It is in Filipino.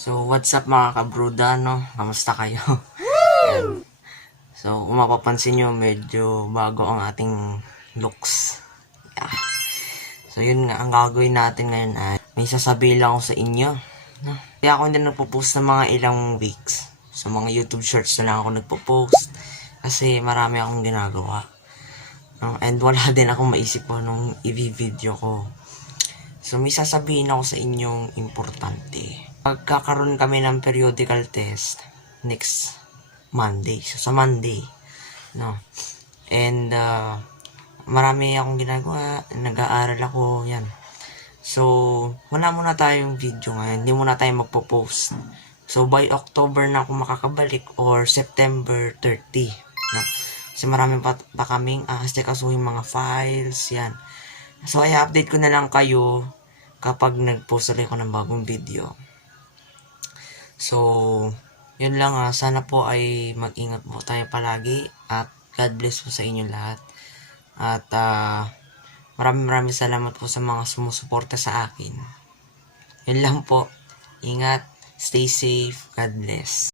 So, what's up mga kabruda, no? Kamusta kayo? Ayan. So, kung mapapansin nyo, medyo bago ang ating looks. Yeah. So, yun nga, ang gagawin natin ngayon ay may sasabihin lang ako sa inyo. No? Kaya ako hindi nagpo-post ng mga ilang weeks. So, mga YouTube shorts na lang ako nagpo-post. Kasi marami akong ginagawa. No? And wala din akong maisip po nung i-video ko. So, may sasabihin ako sa inyong importante. Magkakaroon kami ng periodical test next Monday. So, sa Monday. No? And, marami akong ginagawa. Nag-aaral ako. Yan. So, wala muna tayong video ngayon. Hindi muna tayo magpo-post. So, by October na ako makakabalik or September 30. No? Kasi marami pa kaming asikasuhin mga files. Yan. So, i-update ko na lang kayo kapag nag-post ulit ako ng bagong video. So, yun lang sana po ay mag-ingat po tayo palagi at God bless po sa inyo lahat. At maraming salamat po sa mga sumusuporta sa akin. Yun lang po. Ingat, stay safe, God bless.